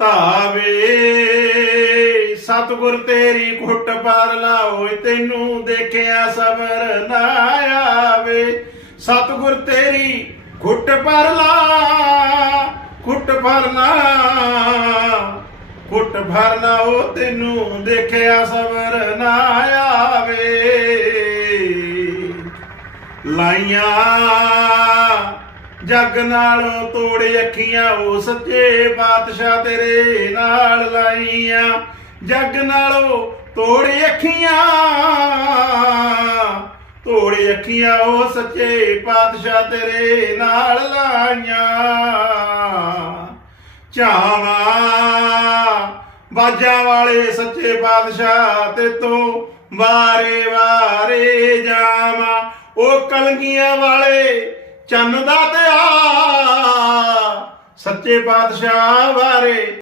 ਧਾਵੇ, ਸਤਿਗੁਰ ਤੇਰੀ ਘੁੱਟ ਪਾਰ ਲਾਓਏ, ਤੈਨੂੰ ਦੇਖਿਆ ਸਬਰ ਨਾ ਆਵੇ। ਸਤਿਗੁਰ ਤੇਰੀ ਘੁੱਟ ਪਰ ਲਾ, ਘੁੱਟ ਭਰ ਲਾ, ਘੁੱਟ ਭਰ ਲਾ ਉਹ ਤੈਨੂੰ ਦੇਖਿਆ ਸਬਰ ਨਾ ਆਵੇ। ਲਾਈਆਂ ਜੱਗ ਨਾਲੋਂ ਤੋੜੇ ਅੱਖੀਆਂ, ਉਹ ਸੱਚੇ ਪਾਤਸ਼ਾਹ ਤੇਰੇ ਨਾਲ ਲਾਈਆਂ। ਜੱਗ ਨਾਲੋਂ ਤੋੜੇ ਅੱਖੀਆਂ ਤੋੜੇ ਅੱਖੀਆਂ, ਉਹ ਸੱਚੇ ਪਾਤਸ਼ਾਹ ਤੇਰੇ ਨਾਲ ਲਾਈਆਂ। ਚਾਵਾ ਬਾਜਾਂ ਵਾਲੇ ਸੱਚੇ ਪਾਤਸ਼ਾਹ ਤੇ ਤੂੰ ਵਾਰੇ ਵਾਰੇ ਜਾਵਾਂ। ਉਹ ਕਲਗੀਆਂ ਵਾਲੇ ਚੰਨ ਦਾ ਤਿਆ ਸੱਚੇ ਪਾਤਸ਼ਾਹ ਵਾਰੇ